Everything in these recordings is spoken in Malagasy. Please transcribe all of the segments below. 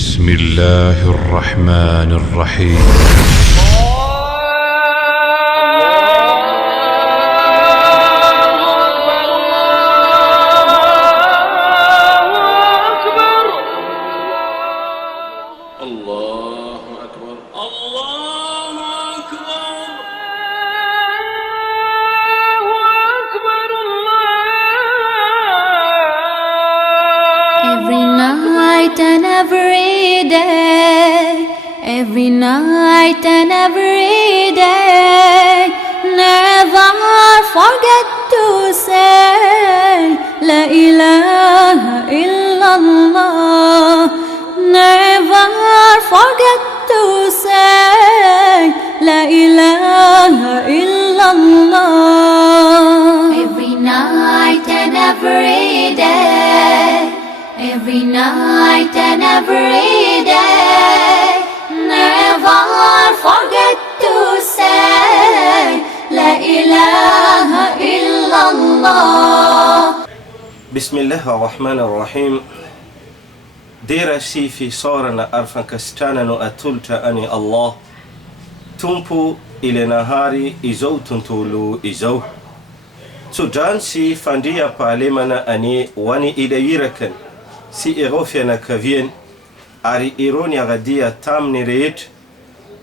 بسم الله الرحمن الرحيم. Every night and every day, every night and every day, never forget to say La ilaha illallah. Never forget to say La ilaha illallah. Every night and every day, every night and every day, never forget to say La ilaha illallah. بسم الله الرحمن الرحيم. درسي في صورنا أرفنكستانا نؤتلت أني الله تنبو إلى نهاري إزو تنتولو إزو تجانسي فانديا باليمنا أني واني إلى يركن سي إغوفينا كفين أري إيرونيا غدية تامني ريت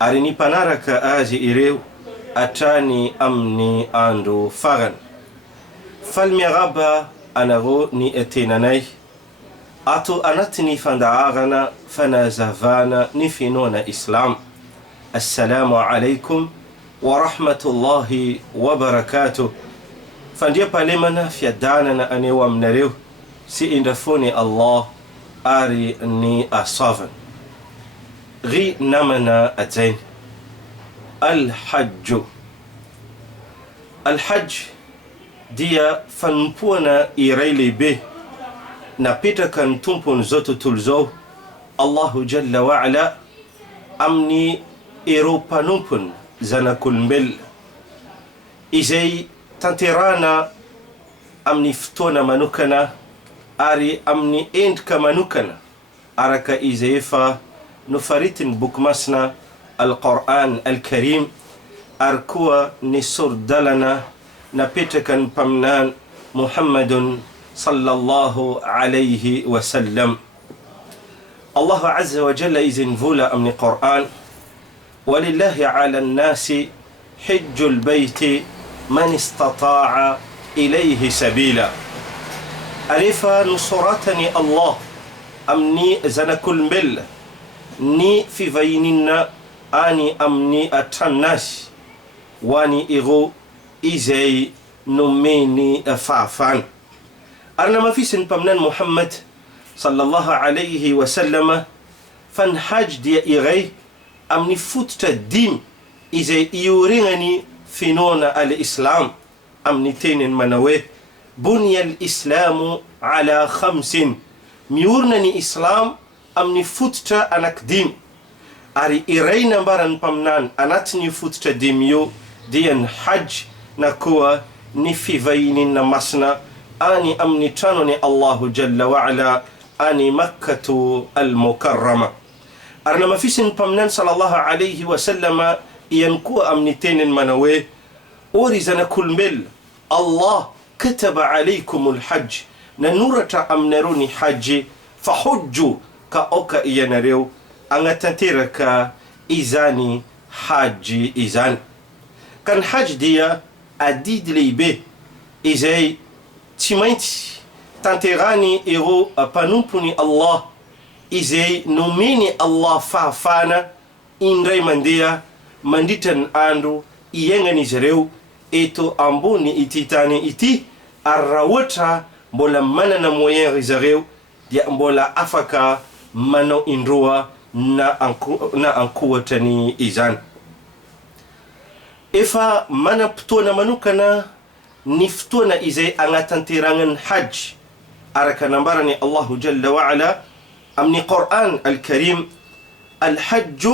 أري نيبانارك آزي إيريو أتاني أمني أندو فغن فالمغابة أنغو ني أتيناني أتو أنتني فاندعاغنا فنازافانا نفينونا إسلام. السلام عليكم ورحمة الله وبركاته. فانديا باليمنا في داننا أني ومنريو سي إندفوني الله آري ني أصافن غي نمنا أتين الحج. الحج ديا فنبونا إيريلي به نبيتا كان تنبون زوتو تلزو الله جل وعلا أمني إيروبا نمبون زنا كل مل إزاي تنترانا أمني فتونا منوكنا أري أمني إنت كمنوكنا أركا إزايفا نفريتن بكمسنا القرآن الكريم أركوا نسور دلنا نبيتا كان بمنان محمد صلى الله عليه وسلم. الله عز وجل إذن فولا أمن قرآن ولله على الناس حج البيت من استطاع إليه سبيلا. ألفا نصرتني الله أمني زنا كل مل ني في فيننا أني أمني أتناس واني إغو إزاي نميني أفعفان أرنا ما في سن بمنان محمد صلى الله عليه وسلم فانحاج دي إغي أمني فوت الدين إزاي يورينني فينون الإسلام أمني تين منوي بني الإسلام على 5 ميورنني إسلام أمني فوت أنك دين أري إرينا بارن بمنان أناتني فوت ديميو دين حج نكوى نفي فينين مسنا أني أمني تانوني الله جل وعلا أني مكة المكرمة. أرنا ما في سن بمنان صلى الله عليه وسلم ينكو أمني تين منوي أوريزنا كل مل الله كتب عليكم الحج ننورة أمنروني حج فحجوا كأوكا إيانريو أنا تنتيرك إيزاني حج إيزان كان حج ديا أديد لي به إزاي تيمينتي تنتيراني إيرو أبانوبوني الله إزاي نوميني الله فافانا إن ري منديا منديتن أندو إيانغني زريو إتو أمبوني إتيتاني إتي الراوتا مبولا مننا موين رزريو ديا مبولا أفاكا منو إنروا na ankuwatani izan ifa mana ptona manukana niftona izay angatantirangan hajj araka nambarani Allahu jalla wa ala amni Qur'an al-Karim الحج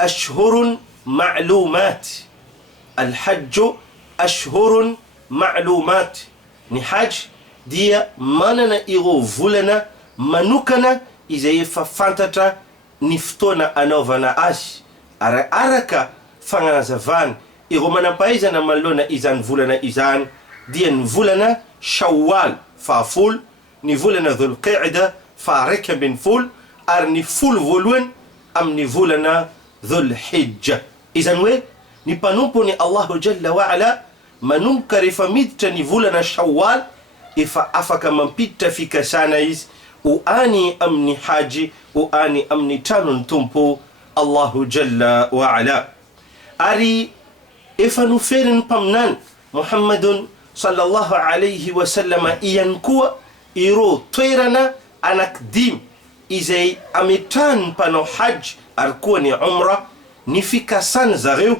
أشهر معلومات. الحج أشهر معلومات نحاج دي ماننا إغو فولنا منوكنا إذا يفا فانتتا ny fotoana anaovana azy araka fagnazavana ireo manam-pahaizana manoloana izany volana izany dia ny volana Shawwal fahafolo, ny volana Dhul-Qa'da faha 12 ary ny folo voalohany amin'ny volana Dhul-Hijja. Izany hoe ny mpanompony Allahu Jalla wa Ala manomboka rehefa miditra ny volana Shawwal efa afaka mampiditra fikasana izy ho any amin'ny haji, ho any amin'ny tranon'ny tompo Allahu Jalla wa Ala. Ary efa noferiny mpaminany Muhammadun sallallahu alayhi wa sallama ihany koa ireo toerana anankidimy izay ametrahany mpanao hajj ary koa ny umra ny fikasana zareo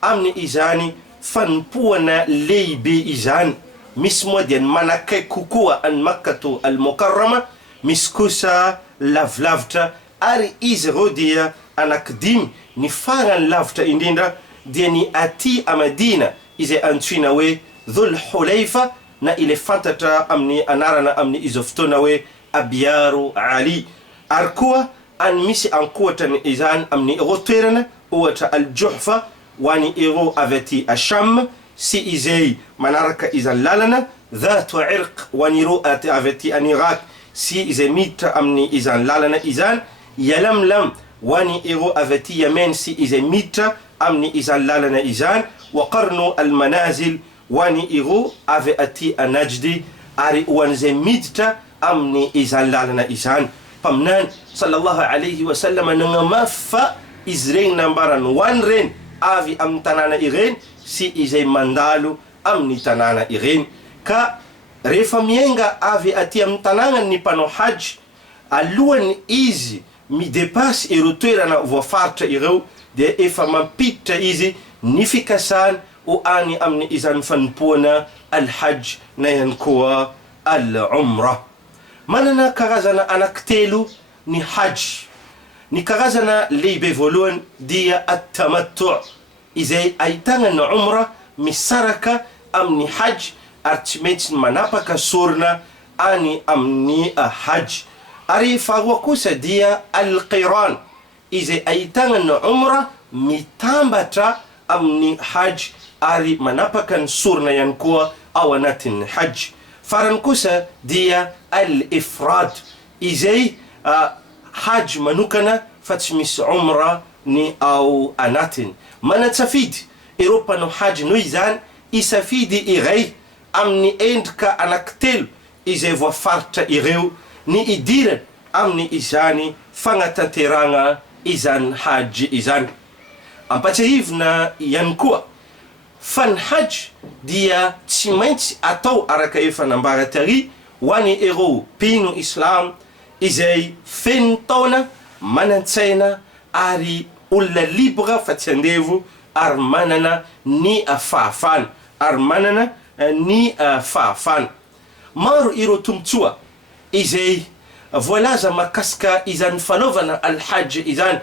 amin'ny izany fanompoana lehibe izany. Misy moa dia manakaiky kokoa any Makkatu al-Mukarrama, misy kosa lavilavitra, ary izy ireo dia anankidimy. Ny farany lavitra indrindra dia ny aty a Madina izay antsoina hoe Dhul Hulayfa, na ile fantatra amin'ny anarana amin'ny izo fotoana hoe Abyaru Ali. Ary koa any misy ankoatra ny izany amin'ny ireo toerana ohatra Al-Juhfa ho any ireo avy aty Asham sy izay manaraka izany lalana, Dhatu Irq ho any ireo avy aty an Iraq sy izay miditra amin'ny izany lalana izany, Yalamlam ho any ireo avy aty Yemen sy izay miditra amin'ny izany lalana izany, wa Qarnu al-Manazil ho any ireo avy aty Najdi ary ho an'izay miditra amin'ny izany lalana izany. Mpaminany sallallahu alayhi wa sallam nagnamafy izy regny nambarany ho any reny avy amin'ny tanàna ireny sy izay mandalo amin'ny tanàna ireny. Ka rehefa mienga avy aty amin'ny tanàna ny mpanao hajj, alohany izy midepasy ireo toerana voafaritra ireo dia efa mampiditra izy ny fikasana ho any amin'ny izany fanompoana al-hajj na ihany koa al-umra. Manana karazana anankitelo ny hajj. Ny karazana lehibe voalohany dia at-tamattu, izay ahitana ny umra misaraka amin'ny hajj ary tsy maintsy manapaka sorona any amin'ny hajj. Ary faharoa kosa dia al-qiran, izay ahitana ny umra mitambatra amin'ny hajj ary manapaka ny sorona ihany koa ao anatin'ny hajj. Farany kosa dia al-ifrad, izay hajj manokana fa tsy misy umra ny ao anatiny. Manatsafidy ireo mpanao hajj noho izany isafidy iray amin'ny endrika anankitelo izay voafaritra ireo ny idirany amin'ny izany fagnatanteragna izany hajj izany. Ampatsahivina ihany koa fa ny hajj dia tsy maintsy atao araka efa nambara tary ho any ireo mpino islam izay feno taona manantsaina ary olona libre fa tsy andevo ary manana ny fahafana ary manana ny fahafana. Maro ireo tombotsoa izay voalaza makasika izany fanaovana al-hajj izany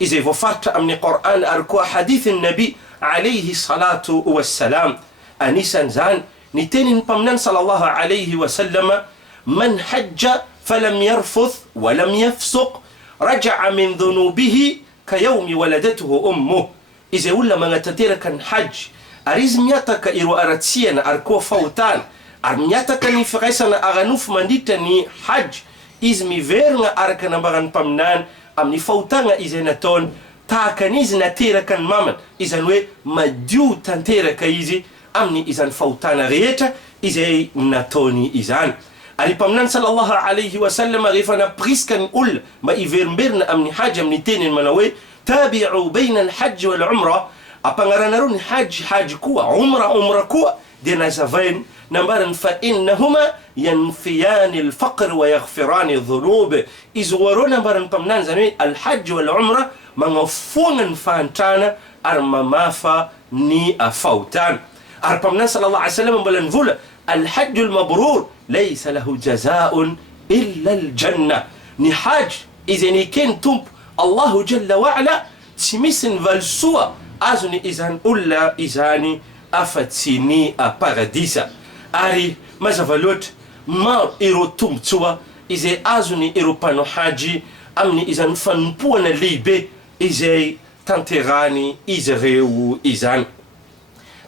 izay voafaritra amin'ny Qur'an ary koa hadithin Nabi alayhi salatu wassalam. Anisan zany ny tenin'ny mpaminany sallallahu alayhi wa sallama, man hajja falam yarfuth walam yafsuq raja'a min dhunubihi ka yawmi waladatuhu ummuh. Izay olona magnatanteraka ny hajj ary izy miataka ireo aratsiana ary koa fahotana ary miataka ny firaisana aranofo mandritra ny hajj, izy miverina araka nambaran'ny mpaminany amin'ny fahotana izay nataony tahaka n'izy nateraka ny mamany, izany hoe madio tanteraka izy amin'ny izany fahotana rehetra izay nataony izany. Ary mpaminany sallallahu alayhi wa sallam rehefa naprisika ny olona mba iverimberina amin'ny hajj amin'ny teniny manao hoe tabi'u baina al-hajj wal-umra, ampagnarana ny hajj koa umra koa, dia nazavainy nambarany fa innahuma yanfiyani al-faqr wa yaghfirani dhunub. Izy roa nambarany mpaminany zany hoe al-hajj wal-umra magnafoana ny fahantrana ary mamafa ny fahotana. Ary mpaminany sallallahu alayhi wa sallam mbola nivola al-hajj al-mabrur laysa lahu jazaa'un illa al-janna. Ny hajj izay nikeny tompo Allahu Jalla wa Ala tsy misy ny valsoa azony izany olona izany afa-tsy ny paradisa. Ary mazava loatra maro ireo tombotsoa izay azony ireo mpanao hajj amin'ny izany fanompoana lehibe izay tanterany izy ireo izany.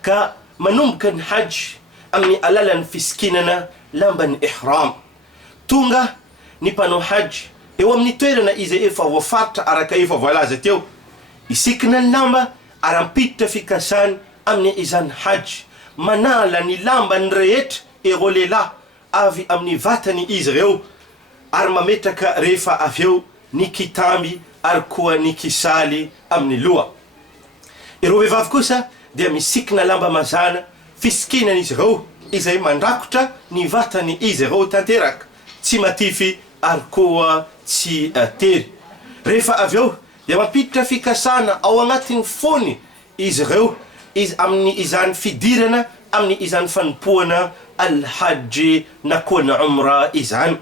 Ka manomboka ny hajj amin'ny alalan'ny fisikinana lamban'ny ihram. Tonga ny mpanao hajj eo amin'ny toerana izay efa voafaritra araka efa voalaza teo, isikina ny lamba ary ampiditra fikasany amin'ny izany hajj, manala ny lambany rehetra ireo lehilahy avy amin'ny vatany izy ireo ary mametraka rehefa avy eo ny kitamby ary koa ny kisaly amin'ny loha. Ireo vehivavy kosa dia misikina lamba mazana fisikinana izy ireo izay mandrakotra ny vatany izy ireo tanteraka, tsy matify ary koa tsy tery. Rehefa avy eo dia mampiditra fikasana ao agnatin'ny fony izy ireo amin'ny izany fidirana amin'ny izany fanompoana al-hajj na koa ny umra izany.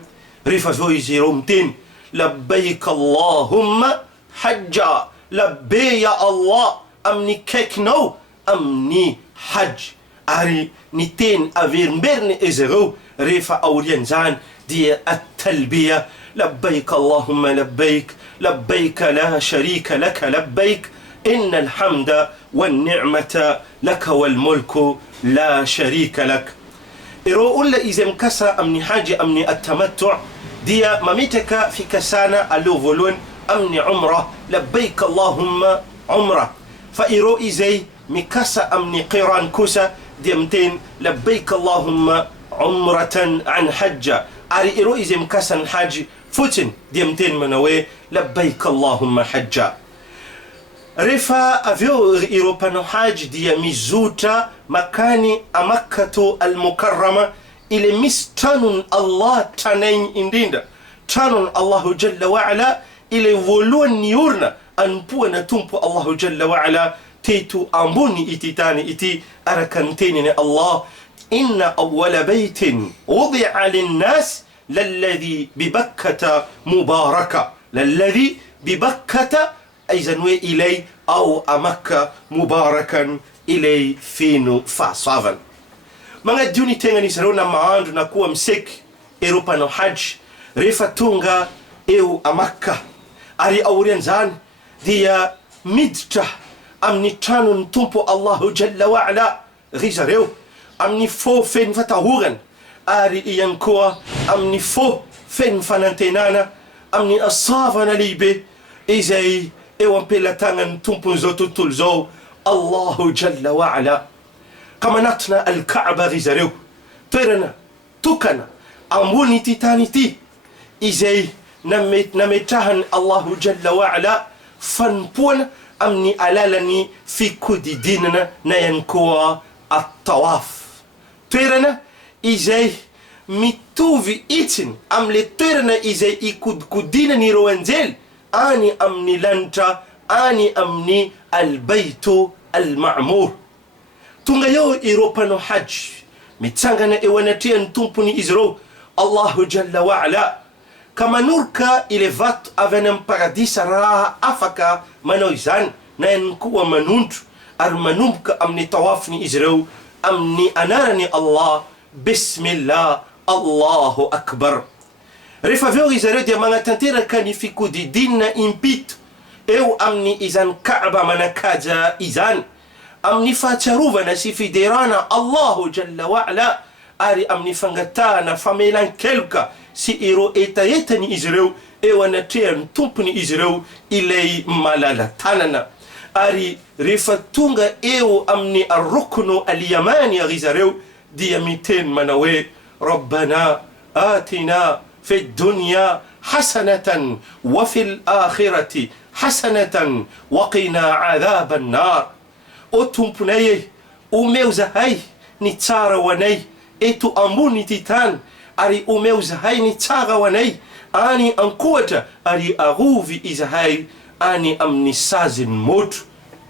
Rehefa avy eo izy ireo miteny labbaik Allahumma hajja, labbe ya Allah, amin'ny kaikinao amin'ny hajj. Ary ny teny averimberiny izy ireo rehefa aorian'izany dia at-talbiya labbaik Allahumma labbaik, labbaik la sharika laka labbaik, inna alhamda wan ni'mata laka wal mulku la sharika lak. Ireo olona izay mikasa amin'ny hajj amin'ny at-tamattu dia mametraka fikasana aloha voalohany amin'ny umra, labbaik Allahumma umra. Fa ireo izay mikasa amin'ny qiran kosa dia miteny labbaik Allahumma umratan an hajja. Ary ireo izay mikasa ny hajj fotsiny dia miteny mana hoe labbaik Allahumma hajja. Rehefa avy eo ireo mpanao hajj dia mizotra makany a Makkatu al-Mukarrama, ile misy tranon'ny Allah tranainy indrindra, tranon'ny Allahu Jalla wa'ala, ile voalohany ny orna anompoana tompo Allahu Jalla wa'ala teto ambony ity tany ity, araka ny teniny Allah, inna awwala baytin wudi'a linnas lalladhi bibakkata mubaraka, lalladhi bibakkata izany hoe ilay au a Makka mubarakan ilay feno fahasavana. Magnadio ny tegnan'izy ireo na mahandro na koa miseky ireo mpanao hajj rehefa tonga eo a Makka, ary aorian'izany dia miditra amin'ny tranon'ny tompo Allahu Jalla wa'ala ry zareo, amin'ny fo feno fatahorana ary ihany koa amin'ny fo feno fanantenana, amin'ny asavana lehibe izay eo ampelatagnan'ny tompony zao tontolo zao Allahu Jalla wa'ala. Ka manatona al-Kaaba ry zareo, toerana tokana ambony ity tany ity izay nametrahany Allahu Jalla wa'ala fanompoana amin'ny alalany fikodidinana na ihany koa at-tawaf. Toerana izay mitovy itsiny amle toerana izay ikodikodinany ireo anjely any amin'ny lanitra, any amin'ny al-baytu al-ma'mur. Tonga eo ireo mpanao hajj mitsangana eo anatrehan'ny tompony izy ireo Allahu Jalla wa'ala, ka manorika ile vato avy any amin'ny paradisa raha afaka manao izany na ihany koa manondro, ary manomboka amin'ny tawafiny izy ireo amin'ny anarany Allah, bismillah Allahu akbar. Rehefa avy eo izy ireo dia magnatanteraka ny fikodidinana impito eo amin'ny izany Kaaba manakaja izany, amin'ny fahatsiarovana sy fiderana Allahu Jalla wa'ala, ary amin'ny fangatahana famelan-keloka sy ireo etaetany izy ireo eo anatrehan'ny tompony izy ireo ilay malala tanana. Ary rehefa tonga eo amin'ny ar-ruknu al-yamani ry zareo dia miteny mana hoe rabbana atina fi dunya hasanatan wa fil akhirati hasanatan wa qina adhaban nar. O tomponay e, omeo zahay ny tsara ho anay eto ambony ity tany, ary omeo zahay ny tsara ho anay any ankohatra, ary arovy izahay any amin'ny saziny motro.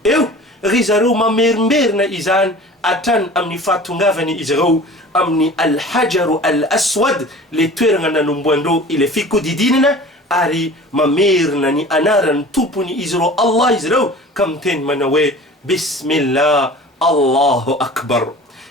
Eo ry zareo mamerimberina izany atrany amin'ny fahatongavany izy ireo amin'ny al-hajaru al-aswad, le toerana nanomboandreo ile fikodidinana, ary mamerina ny anaran'ny tompony izy ireo Allah izy ireo, ka miteny mana hoe bismillah Allahu akbar.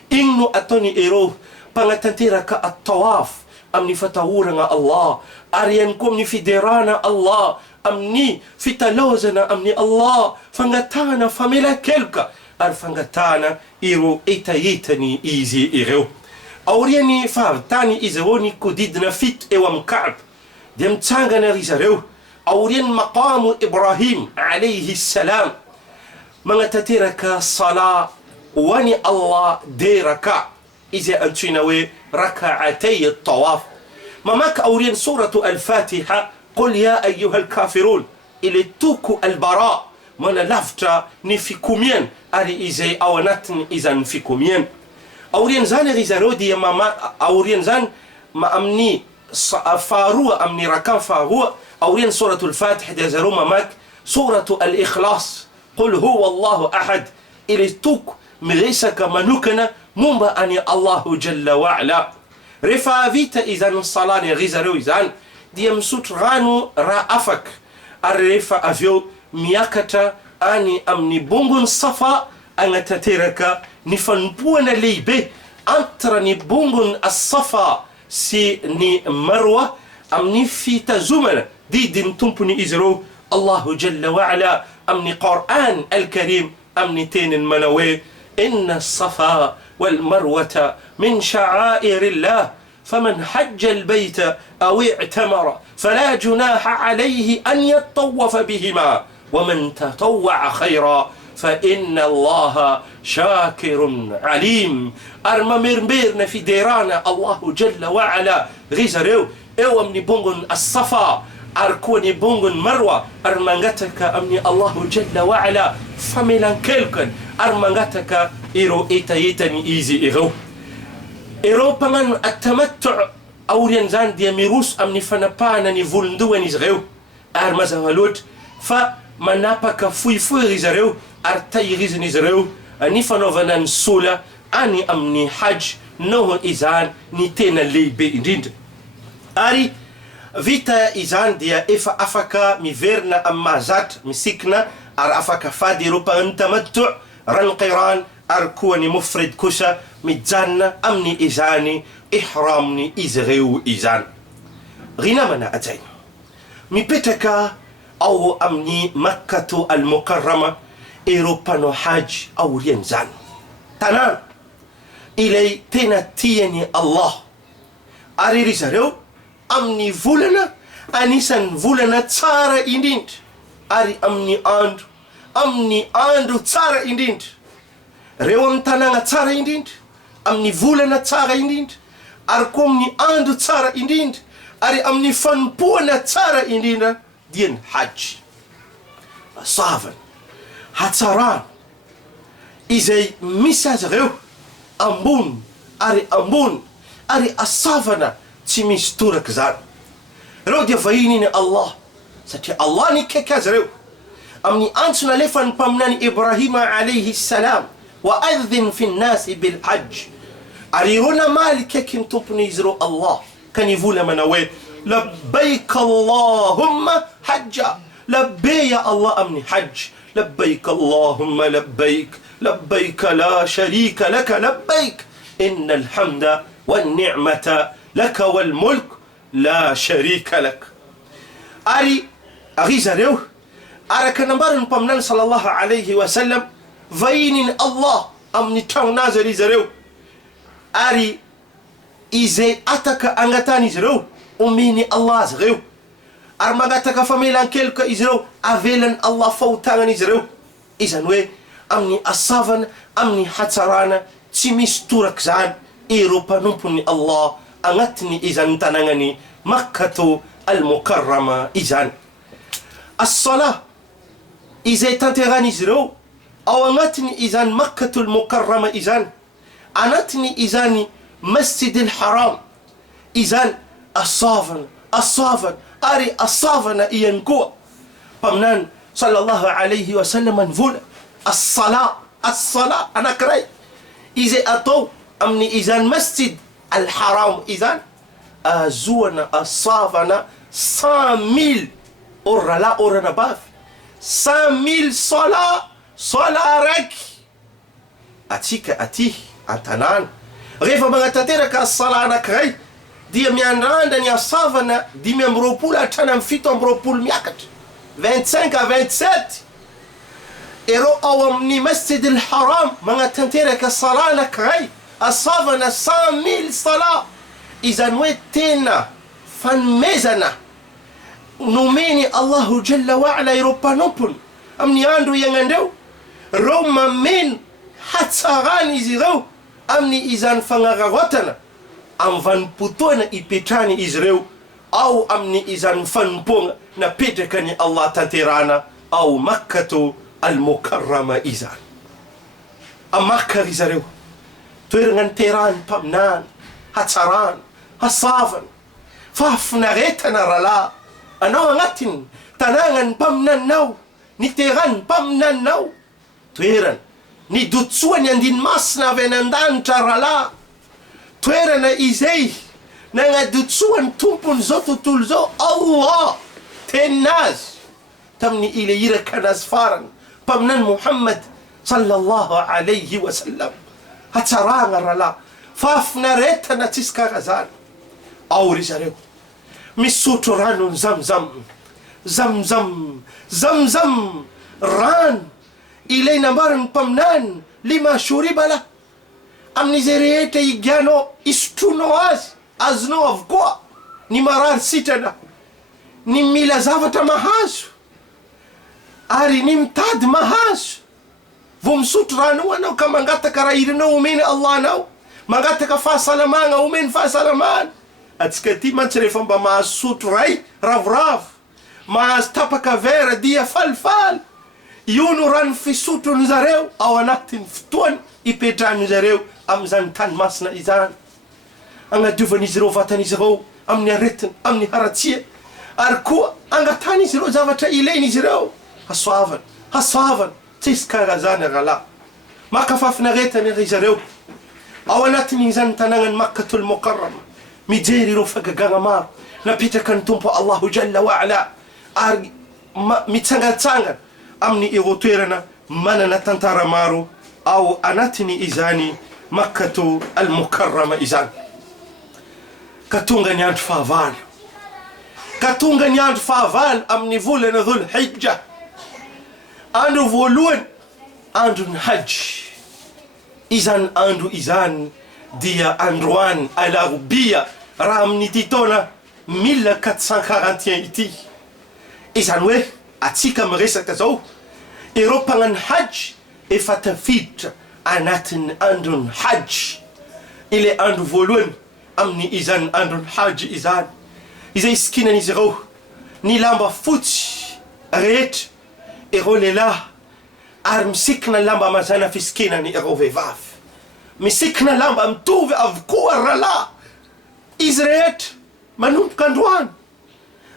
Igny no ataony ireo mpagnatanteraka at-tawaf amin'ny fatahorana Allah, ary ihany koa amin'ny fiderana Allah, amin'ny fitalozana amin'ny Allah, fangatahana famela-keloka ary fangatahana ireo etaetany izy ireo. Aoriany fahavitany izy ireo ny kodidina fito eo amin'ny Kaaba, dia mitsangana ry zareo aoriany maqamu Ibrahim alayhi salam, magnatanteraka sala ho an'i Allah deraka izay antsoina hoe rakaatay tawaf. Mamaky aoriany suratu al-Fatiha, qul ya ayyuha al-kafirun, ile toko al-bara, manalavitra ny fikomiana ary izay ao anatiny izany fikomiana. Aoriany zany ry zareo dia aoriany zany amin'ny faharoa, amin'ny rakan faharoa aoriany suratu al-Fatiha dia zareo mamaky suratu al-Ikhlas, qul huwa Allahu ahad, ile toko miresaka manokana momba ani Allahu jalla wa'ala. Rehefa vita izany salany ry zareo izany dia misotro rano raha afaka, ary rehefa aveo miakatra any amin'ny bongony Safa, agnatanteraka ny fanompoana lehibe entre ny bongony as-Safa sy ny Marwa amin'ny fitazomana didiny tompony izy ireo Allahu jalla wa'ala amin'ny Qur'an al-Karim, amin'ny teniny mana hoe inna as-Safa والمروة من شعائر الله فمن حج البيت أو اعتمر فلا جناح عليه أن يطوف بهما ومن تطوع خيرا فإن الله شاكر عليم. أرما مرميرنا في ديرانا الله جل وعلا غيزريو إيو أمني بونغن الصفا أركوني بونغن مروة أرمانغتك أمني الله جل وعلا فميلان كيلكن أرمانغتك إيرو إيتايتاني إيزي إيرو إيرو بمان التمتع أوريان زان دي ميروس أمني فنبانا نيفولندوان إزغيو أرمازهالوت فمنابك فوي غيزريو أرتاي غيزن إزريو نيفانوفانا نسولا أني أمني حج نوه إزان نيتينا اللي بإنديند أري فيتا إزان ديا إفا أفكا ميفيرنا أما زات مسيكنا أر أفكا فادي روبا انتمتع رنقيران أركوني مفرد كوسا متزانا أمني إزاني إحرامني إزغيو إزان غينا منا أتين ميبتكا أو أمني مكة المكرمة إيروبانو حاج أو رينزان تنان إلي تنتيني الله أري ريزاريو أمني فولنا أنيسان فولنا تسارة إندينت أري أمني أندو تسارة إندينت ريوم تنانا تسارة إندينت أمني فولنا تسارة إندينت أركمني أندو تسارة إندينت أري أمني فنبونا تسارة إندينت دين حج صافن هاتساران إزاي ميساج غيو أمبون أري الصافنة تيميس تورك زان رودي فاينيني الله ستي الله نيكي كازريو أمني أنسنا لفن بمنان إبراهيم عليه السلام وأذن في الناس بالحج أريرونا مالك كم تبني زرو الله كان يفول منوي لبيك اللهم حجا لبي يا الله أمني حج لبيك اللهم لبيك لبيك لا شريك لك لبيك إن الحمد والنعمة لك والملك لا شريك لك أري أغيزريو أراك نمبر بمنان صلى الله عليه وسلم فين الله أمني تاو نازل زريو أري إزاي أتك أنغتاني زريو أميني الله زريو أرمغتك فميلان كيلك إزريو أفيلن الله فوتاني زريو إذن وي أمني أصافن أمني حتسرانا تيميس تورك زان إيروبا نمبني الله أنغتني إذن تنغني مكة المكرمة إذن الصلاة إذا تنتغاني زرو أو أنغتني إذن مكة المكرمة إذن أنتني إذن مسجد الحرام إذن الصافن أري الصافن إينكو فمنان صلى الله عليه وسلم نفول الصلاة أنا كراي إذا أتو أمني إذن مسجد الحرام إذن أزونا الصافن 100,000 أورا لا أورا نباف 100,000 صلاة رك أتيك أتيه أنتنان غير فما تترك الصلاة نكري dia miandrandra ny asavana 5 hatrany 7 miakatra 25 à 27 ero ao amin'ny masjid al-haram magnatanteraka sala anankiray asavana 100,000 sala izany hoe tena fanomezana nomeny Allahu jalla wa'ala ireo mpanompony amin'ny andro iagnandreo reo mameno hatsarany izy ireo amin'ny izany fagnararotana amin'ny vanim-potoana ipetrany izy ireo ao amin'ny izany fanompona napetraka ny Allah tanterana ao Makkatu al-Mukarrama izany a Makka ry zareo toerana niterahany mpaminany hatsarany hasavana fahafinaretana ralahy anao agnatiny tanàgnany mpaminaninao niterahany mpaminaninao toerana nidotsoany andinomasina avy any an-danitra ralahy toerana izay nagnadotsoany tompony zao tontolo zao Allah tenazy tamin'ny ile irakanazy farany mpaminany Muhammad sallallahu alayhi wa sallam hatsaragna ralahy fahafinaretana tsisy karazany ao ry zareo misotro ranony zamzam rano ilay nambarany mpaminany 5 shuribala amin'izay rehetra igianao isotronao azy azonao avokoa ny marary sitrana ny mila zavatra mahazo ary ny mitady mahazo vo misotro rano anao ka mangataka raha irinao omeny Allah anao mangataka fahasalamagna omeny fahasalamana atsika ty mantsy rehefa mba mahazo sotro ray ravoravo mahazo tapaka vera dia falifaly io no rano fisotrony zareo ao anatin'ny fotoany ipetrahany zareo am'izany tany masina izany agnadiovan'izy ireo vatan'izy ireo amin'ny aretina amin'ny haratsia ary koa angatany izy ireo zavatra ilainy izy ireo hasoavana tsisy karazany ralahy maka fahafinaretany ry zareo ao anatin'ny izany tanàgnany Makkatul Mukarrama mijery ireo fagagagna maro napetraka ny tompo Allahu jalla wa'ala ary mitsangatsangana amin'ny ireo toerana manana tantara maro ao anatiny izany Makkatu al-Mukarrama izany ka tonga ny andro fahavalo amin'ny volana Dhul Hijja andro voalohany andro ny hajj izany andro izany dia androany alarobia raha amin'ny ty taona 1441 ity izany hoe atsika miresaka zao ireo mpagnano hajj efa tafiditra anatin'ny androny hajj ile andro voalohany amin'ny izany androny hajj izany izay isikinan'izy ireo ny lamba fotsy rehetra ireo lehilahy ary misikina lamba mazana fisikinany ireo vehivavy misikina lamba mitovy avokoa ralahy izy rehetra manomboka androany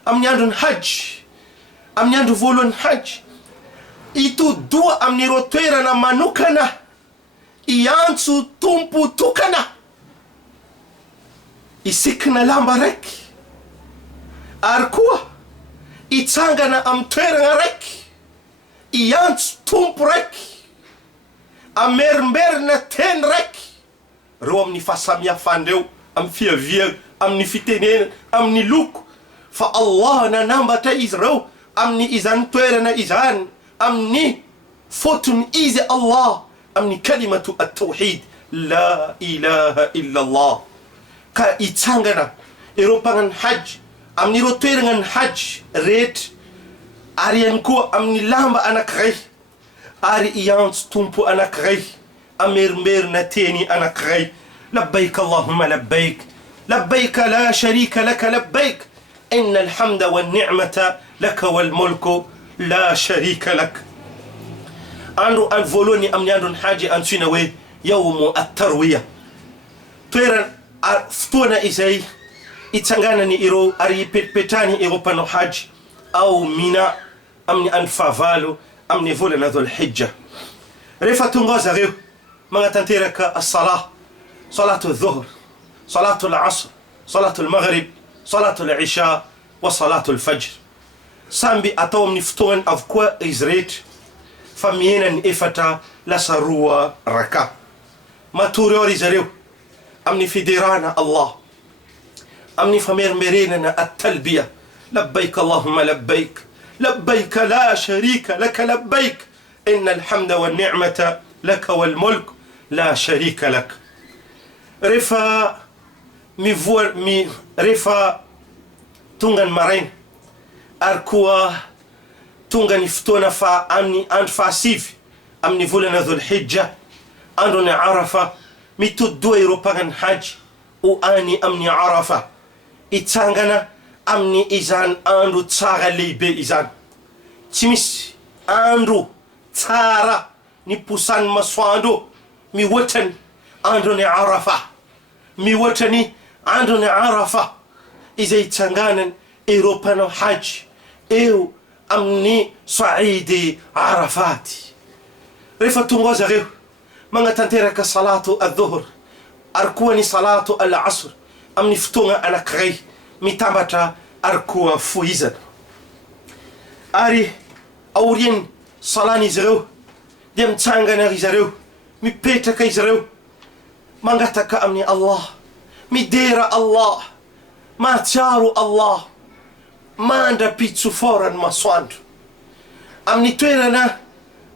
amin'ny androny hajj amin'ny andro voalohany hajj itodoa amin'ny ireo toerana manokana iantso tompo tokana isikina lamba raiky ary koa itsangana amin'ny toerana raiky iantso tompo raiky amerimberina teny raiky reo amin'ny fahasamihafandreo amin'ny fiaviana amin'ny fitenena amin'ny loko fa Allah nanambatra izy reo amin'ny izany toerana izany amin'ny fotony izy Allah amin'ny kalimatu at-tawhid la ilaha illa Allah ka itsangana ireo mpagnano hajj amin'ny ireo toerana ny hajj rehetra ary ihany koa amin'ny lamba anankiray ary iantso tompo anankiray amerimberina teny anankiray labbaik Allahumma labbaik labbaik la sharika laka labbaik inna alhamda wan ni'mata laka wal mulku la sharika lak andro an voalohany amin'ny androny hajj antsoina hoe yawmu at-tarwiya toerana fotoana izay itsanganany ireo ary ipetrapetrany ireo mpanao hajj ao Mina amin'ny andro fahavalo amin'ny volana Dhul Hijja rehefa tonga zareo magnatanteraka as-salah salatu dhuhr salatu al-asr salatu al-maghrib salatu al-isha wa salatu al-fajr samby atao amin'ny fotoany avokoa izy rehetra fa miena ny efatra lasa 2 raka matory eo ry zareo amin'ny fidirana Allah أمني فمير ميريننا التلبية لبيك اللهم لبيك لبيك لا شريك لك لبيك إن الحمد والنعمة لك والملك لا شريك لك. رفا رفا تونغان مارين أركوا تونغان يفتونا فا أمني أنت فاسيف أمني فولنا ذو الحجة أندون عرفة متدو يروبان حج وأني أمني عرفة إتسانغنا أمني إزان أندو تسارة ليبي إزان تيمس أندو تسارة نبوسان مسواندو مي وطن أندون عرفة مي وطني أندون عرفة إذا إتسانغانا إيروبان حج إيو أمني صعيدي عرفاتي. رفا تنغوز غير ما تنترك صلاة الظهر أركواني صلاة العصر أمني فتونغ أنا كغي متابتا أركوا فويزن أري أورين صلاني زرو ديم تانغانا زرو مي بيتا كي زرو مانغتك أمني الله مي دير الله ما تشارو الله ما عند بيتسو فورا ما سواند أمني تويرنا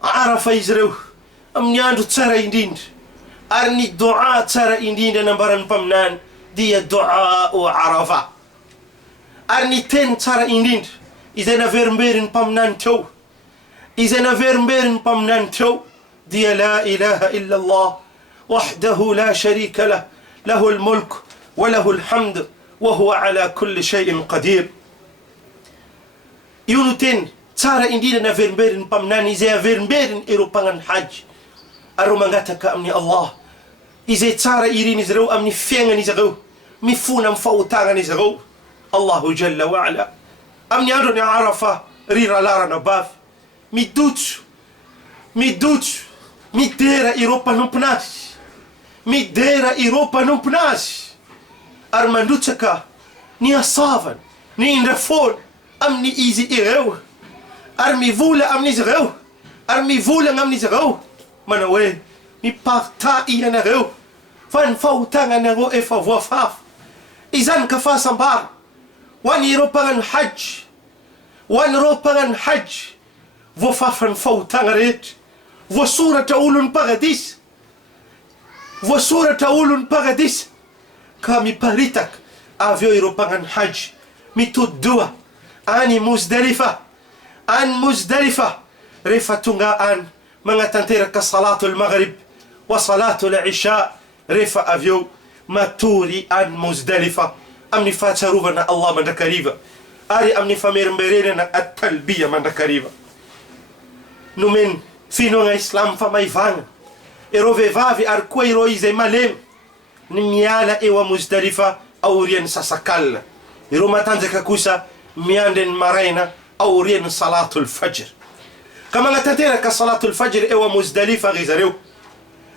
عرفة يزرو أمني عندو تسارة يندين أرني دعاء تسارة يندين نمبرن بمنان دي الدعاء وعرفة أرني تين تسارة يندين إذا نفرمبيرن بمنان تو إذا نفرمبيرن بمنان تو دي لا إله إلا الله وحده لا شريك له له الملك وله الحمد وهو على كل شيء قدير. يونتين تارا إندينا نفرمبيرن بمنان إذا نفرمبيرن إيروبان حج أرومانغاتك أمني الله إذا تارا إيرين إزرو أمني فينغن إزرو مفونا مفوتاغن إزرو الله جل وعلا أمني أدوني عرفة ريرا لارا نباف ميدوت ميديرا إيروبا نمبناش ميديرا إيروبا نمبناش أرماندوتشكا نيا صافن ني نرفون أمني إيزي إيرو أرمي فولا أمني زغو أرمي فولا أمني زغو منوي مي بارتا إيانا غو فان فوتانا نغو إفا وفاف إذن كفا سنبار وان يروبان حج وان روبان حج وفافن فوتانا ريت وصورة أولون باراديس وصورة أولون باراديس كامي باريتك أفيو يروبان حج مي تدوا أني مزدلفة أن مزدلفة رفتونغا أن من تنترك صلاة المغرب وصلاة العشاء رفا أفيو ما توري أن مزدلفة أمني فاتروفنا الله من كريبا أري أمني فمير مبريرنا التلبية من كريبا نمن في نوع إسلام فما يفان إروفي فافي أركوي رويزي ماليم نميالا إيوا مزدلفة أوريان ساسكال إرو ما تنزك كوسا مياندن مارينا أورين صلاة الفجر كما تنترك صلاة الفجر إيوا مزدلفة غيزريو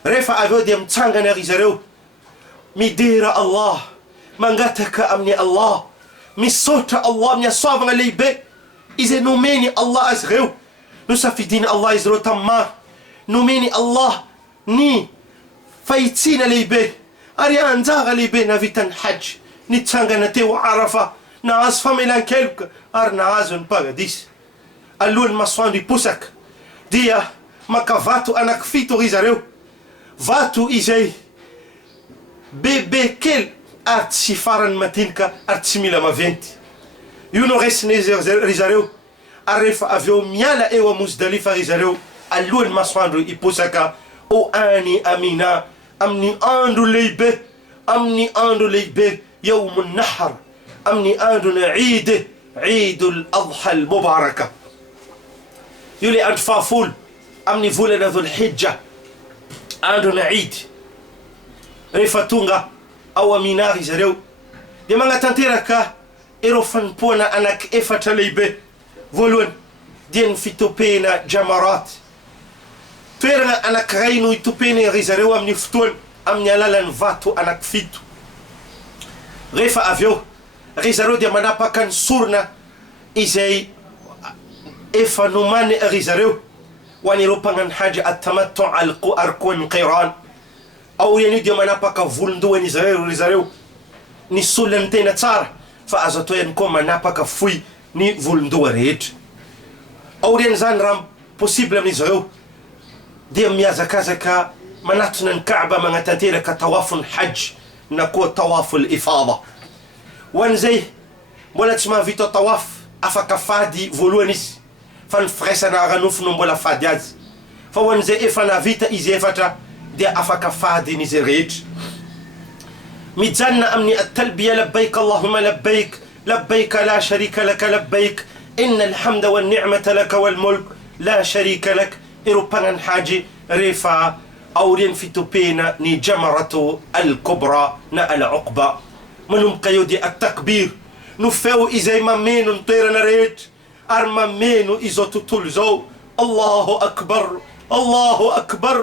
رفا أفيو ديم تانغانا غيزريو ميدير الله منغتك أمني الله مصوت الله من صافنا ليبي إذا نوميني الله أزغيو نسافي دين الله يزرو تمار نوميني الله ني فايتين ليبي أريان زاغ ليبي نافيتان حج نتانغانا تيو عرفة ناز فاميلان كيلك أر نازون باراديس اللون مصوان دي بوسك ديا مكا فاتو أنا كفيتو غيزاريو فاتو إيزاي بيبي كيل أرت سفارن ماتينكا أرت سميلا ما فينتي يونو غيس نيزر غيزاريو أريف أفيو ميالا إيوا مزدلفة غيزاريو اللون مصوان دي بوسكا أو أني أمينا أمني أندو ليبي أمني أندو ليبي يوم النحر أمني أندو عيد الأضحى المباركة يولي أنت فافول أمني فولنا ذو الحجة أندو عيد ريفتونغا أو ميناري زريو دي مانغا تنتيركا إيرو فنبونا أنك إفتا ليبي فولون دين في توبينا جمرات تويرنا أنك غينو يتوبيني غيزريو أمني فتون أمني لالان فاتو أنك فيتو غيفا أفيو غيزارو دي منابا كان سورنا إزاي إفا نوماني غيزارو واني روبان حاجة التمتع أركون قيران أو يعني دي منابا كفولندو واني زارو ny solon'ny tena tsara fa azo atao ihany koa manapaka foy ny volondoha rehetra. Aoriany zany raha possible amin'izy ireo dia miazakazaka manatona ny Kaaba magnatanteraka tawaful hajj na koa tawaful ifada. Ho an'izay mbola tsy mahavita tawaf afaka fady voalohany izy fa ny firaisana aranofo no mbola fady azy, fa ho an'izay efa navita izy efatra dia afaka fady n'izy rehetra. mijanna amin'ny at-talbiya labbaik Allahumma labbaik labbaik la sharika laka labbaik innal hamda wan ni'mata laka wal mulk la sharika lak. Ero panan haji refa aurien fitopena ni jamaratu al-kubra na al-uqba manumka yodi at-takbir no feu izay mameno ntoerana rehetra ary mameno izo tontolo zao Allahu akbar Allahu akbar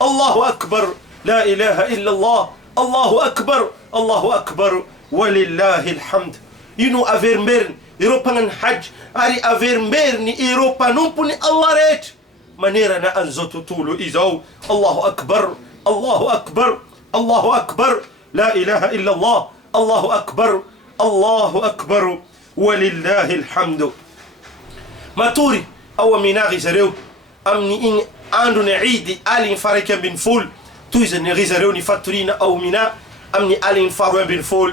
Allahu akbar la ilaha illa Allah Allahu akbar Allahu akbar walillahi alhamd. Ino avermern Europangan hajj ari avermerni Europa numpuni Allah rehetra manera na anzo tontolo izao Allahu akbar Allahu akbar Allahu akbar la ilaha illa Allah Allahu akbar Allahu akbar walillahi alhamd. Maturi awa minari zareu amni in andu na idi alin farika bin ful tuiza ni rizareu ni faturina au mina amni alin faru bin ful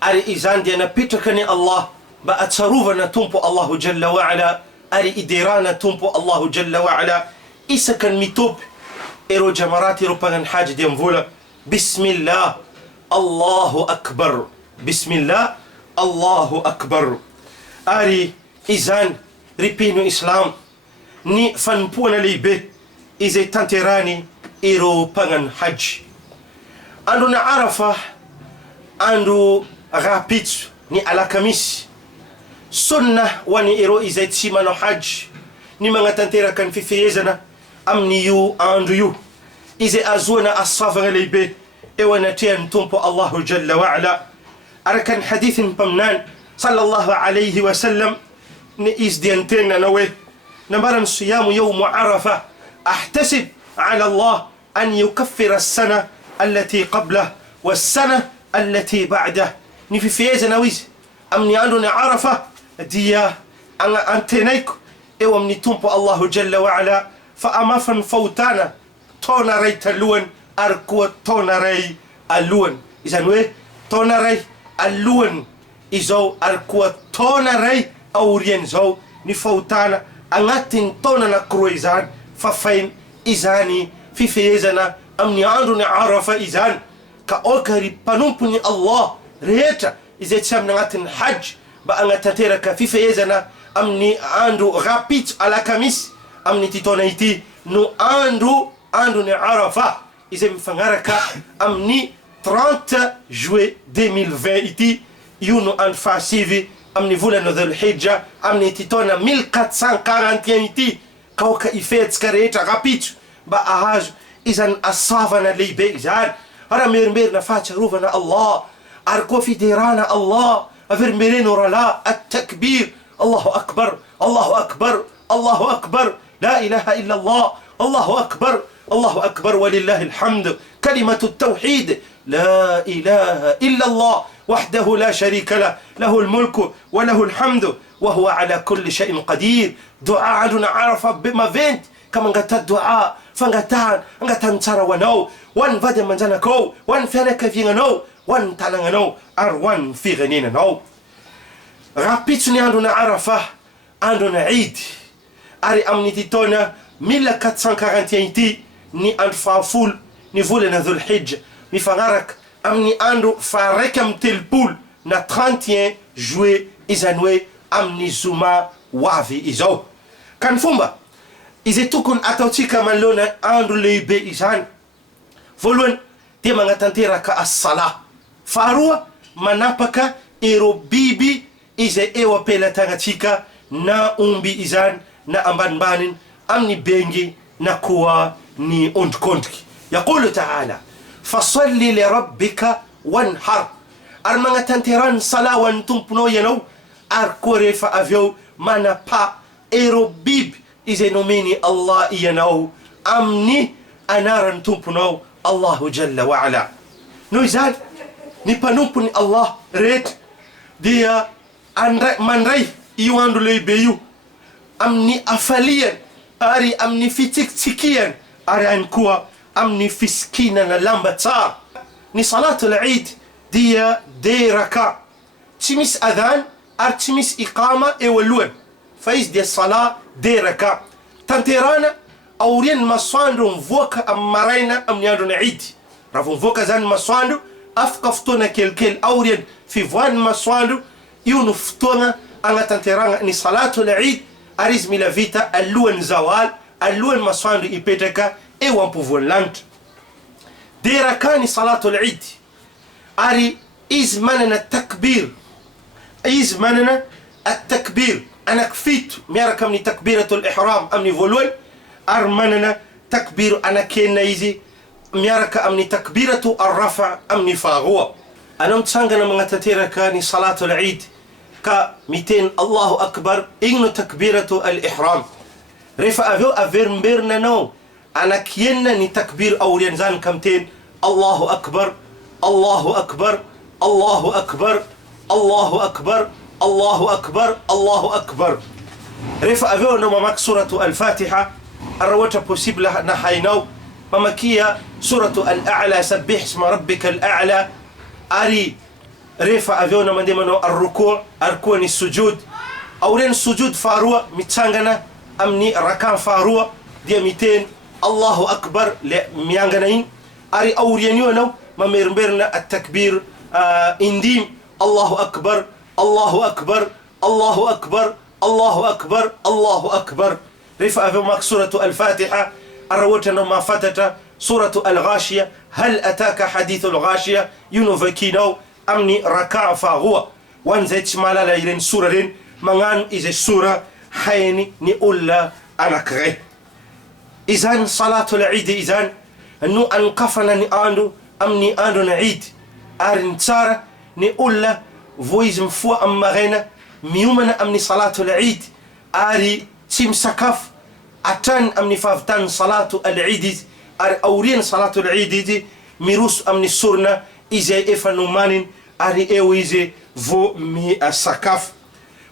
ari izandi na pitakani Allah ba atsaruva na tumpo Allahu jalla wa ala ari idirana tumpo Allahu jalla wa ala isa kan mitub ero jamarati ero pangan haji de mvula bismillah Allahu akbar bismillah Allahu akbar. Ari izan ripino islam ni fanpuana libe izay tanterani ero pangan haji andu na arafa andu rapitsu ni alakamis sunna wani ero izay tsimano haji ni mangatantera kan fifiyezana amni yu andu yu izay azuana asafanga libe ewana tiyan tumpo Allahu jalla wa ala. Arakan hadithin pamnan sallallahu alayhi wa sallam ni izdiantena nawe نمرم صيام يوم عرفة أحتسب على الله أن يكفر السنة التي قبله والسنة التي بعده. نفي فيز نويز أمني عندنا عرفة ديا أنا أنتنيك إيو أمني تنبو الله جل وعلا فأما فوتانا تونا ري تلون أركو تونا ري اللون إذن ويه تونا ري اللون إزو أركو تونا ري أورين زو نفوتانا angatin tona na kruizan fafain izani fi fezana amni anduni arafa izan ka okari panumpuni Allah reta izet samna ngatin hajj ba angatatera ka fi fezana amni andu rapit ala kamis amni titona iti no andu ni arafa izem fangaraka amni 30 juillet 2020 iti yuno an fasivi amni volana dhul hijja amni titona 1441 iti kauka ifetska rehetra rapitso ba ahazo izan asavana lehibe izany ara merimberina fahatsiarovana Allah ary koa fiderana Allah avermereno rala at-takbir Allahu akbar Allahu akbar Allahu akbar la ilaha illa Allah Allahu akbar Allahu akbar walillahi alhamd. Kalimatu at-tawhid la ilaha illa Allah وحده لا شريك له له الملك وله الحمد وهو على كل شيء قدير. دعاء عندنا عرفة بما فينت كما نغتا الدعاء فنغتان نغتا نتارا ونو وان فادا منزانكو وان فانك فيغنو وان تالغنو أروان في غنين نو. رابيتني عندنا عرفة عندنا عيد أري أمني تيتونا 1441 تي ني أنفافول ني فولنا ذو الحج ني فغارك amni andu farekam telpul na 31 juillet izanwe amni zuma wavi izo kan fumba ize tukun atautika malona andu leibe izan volun dia mangatantera ka as-sala farua manapaka ero bibi ize ewa pela tangatika na umbi izan na ambanbanin amni bengi na kuwa ni ondkontki. Yaqulu ta'ala فصل لربك وانحر أرمنا تنتران صلاة وانتمبنو ينو أركوري فأفيو مانا با إيرو بيب إذا نميني الله ينو أمني أنار انتمبنو الله جل وعلا. نوزاد ni mpanompony Allah rehetra dia mandray io andro lehibe io amin'ny afaliany ary amin'ny fitsikitsikiany ary any koa amin'ny fisikinana lamba tsara. Ny salatul Eid dia 2 raka, tsy misy adhan ary tsy misy iqama eo alohany fa izy dia sala 2 raka tanterana aorian'ny masoandro mivoaka amin'ny maraina amin'ny androny Eid. Raha vao mivoaka zany masoandro afaka fotoana kelikely aorian'ny fivoan'ny masoandro io no fotoana agnatanterana ny salatul Eid ary izy mila vita alohan'ny zawal, alohan'ny masoandro ipetraka eo ampovoan'ny lanitra. 2 raka ny salatul Eid ary izy manana takbir, izy manana at-takbir anankifito miaraka amin'ny takbiratul ihram amin'ny voalohany ary manana takbir anankenina izy miaraka amin'ny takbiratu ar-rafa amin'ny faharoa. Anao mitsangana magnatanteraka ny salatul Eid ka miteny Allahu akbar, igny no takbiratu al-ihram. Rehefa avy eo averimberina anao anankenina ny takbir aoriany zany ka miteny Allahu akbar, Allahu akbar, Allahu akbar, Allahu akbar, Allahu akbar, Allahu akbar. Rehefa avy eo anao mamaky suratu al-Fatiha raha ohatra possible na hainao mamakia suratu al-A'la, sabbih isma rabbika al-A'la. Ary rehefa avy eo anao mandeha manao ar-ruku' ary koa ny sujud. Aorian'ny sujud faharoa mitsangana amin'ny raka faharoa dia miteny Allahu akbar le miangana igny ary aorian'io anao mamerimberina at-takbir indim Allahu akbar, Allahu akbar, Allahu akbar, Allahu akbar, Allahu akbar. Rehefa avy eo mamaky suratu al-Fatiha raha ohatra anao mahafantatra suratu al-Ghashiya, hal ataka hadithu al-Ghashiya, io no vakinao amin'ny raka faharoa. Ho an'izay tsy mahalala ireny sura reny magnano izay sura hainy ny olona anankiray. Izany salatul Eid izany no anokafana ny andro amin'ny androna Eid ary ny tsara ny olona vo izy mifoha amin'ny maraina miomana amin'ny salatul Eid ary tsy misakafo atrany amin'ny fahavitan'ny salatu al-Eid izy ary aorian'ny salatul Eid izy miroso amin'ny sorona izay efa nomaniny ary eo izy vo misakafo.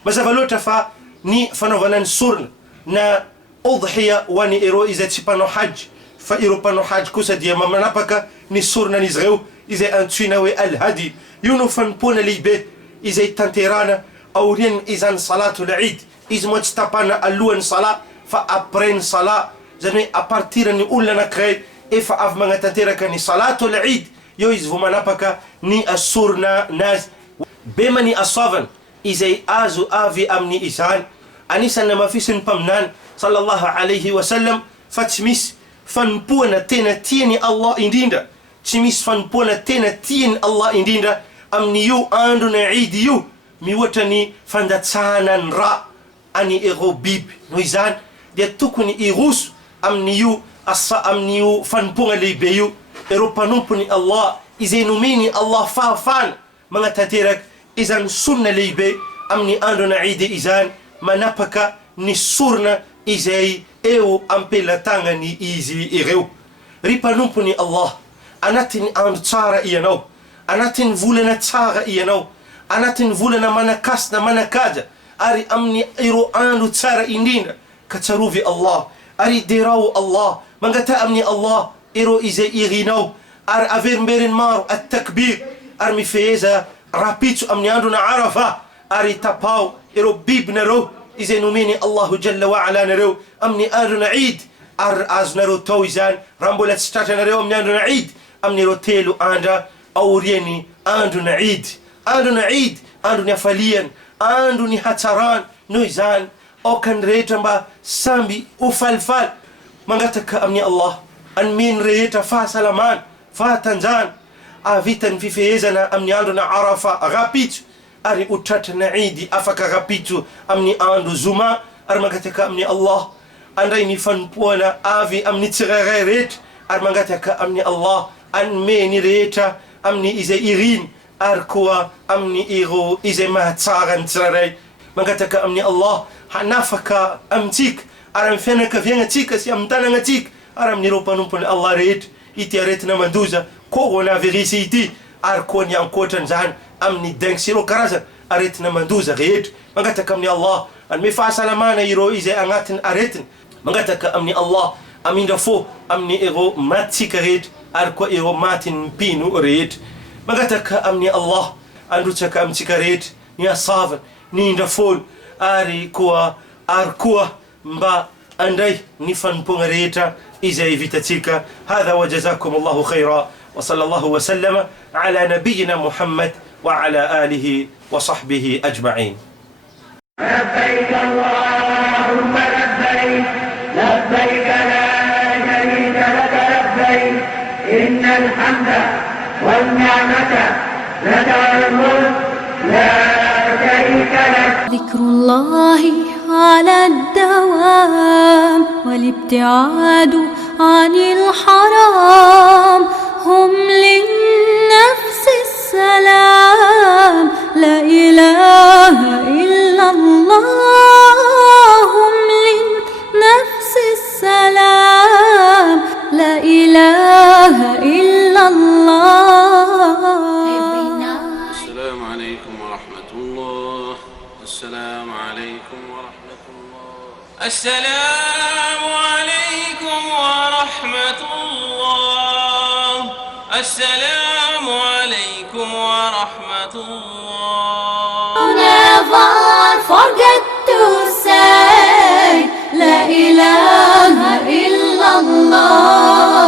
Mazava loatra fa ny fanaovana ny sorona na udhiya ho an'ny ireo izay tsy mpanao hajy fa ireo mpanao hajy kosa dia manapaka ny soronan'izy ireo izay antsoina hoe al-hadi. Io no fanompoana lehibe izay tanterana aorian'ny izany salatul Eid. Izy moa tsy tapana alohan'ny sala fa après ny sala, zany hoe à partir ny olona anankiray efa avy magnatanteraka ny salatul Eid eo izy vo manapaka ny sorona nazy. Bema ny asavana izay azo avy amin'ny izany anisan'ny mafisy ny mpaminany sallallahu alayhi wa sallam fa tsy misy fanompoana tena tiany Allah indrindra, tsy misy fanompoana tena tiany Allah indrindra amin'ny io androna Eid io mihoatra ny fandatsahana ny ra any ireo biby. Noho izany dia tokony iroso amin'io amin'io fanompoana lehibe io ireo mpanompony Allah izay nomeny Allah fahafana magnatanteraka izany sunna lehibe amin'ny androna Eid izany manapaka ny sorona izay eo ampelatagnany izy ireo. Ry mpanompony Allah, anatin'ny andro tsara ianao, anatin'ny volana tsara ianao, anatin'ny volana manakasina manakaja ary amin'ny ireo andro tsara indrindra ka tsarovy Allah ary derao Allah, mangata amin'ny Allah ireo izay irinao ary averimberiny maro at-takbir ary mifeheza rapitso amin'ny androna Arafa ary tapao ireo bibinareo izay nomeny Allahu Jalla wa Ala nareo amin'ny androna Eid ary azonareo tao izany raha mbola tsy tratranareo amin'ny androna Eid amin'ireo 3 andra aorian'ny androna Eid. Androna Eid androny hafaliany, androny hatsarany. Noho izany aokany rehetra mba samby ho falifaly mangataka amin'ny Allah anomeny rehetra fahasalamana, fahatanjana avitany fifehezana amin'ny androna Arafa rapitso ary ho tratrana Eid afaka rapitso amin'ny andro Zuma ary mangataka amin'ny Allah andray ny fanompoana avy amin'ny tsirairay rehetra ary mangataka amin'ny Allah anomeny rehetra amin'ny izay iriny ary koa amin'ny ireo izay mahatsara ny tsirairay. Mangataka amin'ny Allah hanafaka amintsika ary amin'ny fianakaviagnatsika sy amin'ny tanagnatsika ary amin'ireo mpanompony Allah rehetra ity aretina mandoza coronavirus ity ary koa ny ankoatran'izany amin'ny daigny sy ireo karazana aretina mandoza rehetra mangataka amin'ny Allah anome fahasalamana ireo izay agnatin'ny aretina mangataka amin'ny Allah amindra fo amin'ny ireo matitsika rehetra ary koa ireo matin'ny mpino rehetra mangataka amin'ny Allah androtsaka amintsika rehetra ny asavana ny indra folo ary koa mba andray ny fanompoagna rehetra izay vitatsika hadha wa jazakum Allahu khaira wa sallallahu wa sallama ala nabiyyina Muhammad wa ala alihi wa sahbihi ajma'in. لبيك اللهم لبيك لبيك لا شريك لك لبيك إن الحمد والنعمة لك والملك لا شريك لك. ذكر الله على الدوام والابتعاد عن الحرام هم للنفس السلام لا إله إلا الله هم للنفس السلام لا إله إلا الله. السلام عليكم ورحمة الله. السلام عليكم ورحمة الله. السلام عليكم ورحمة الله. السلام عليكم ورحمة الله. Never forget to say La ilaha illallah.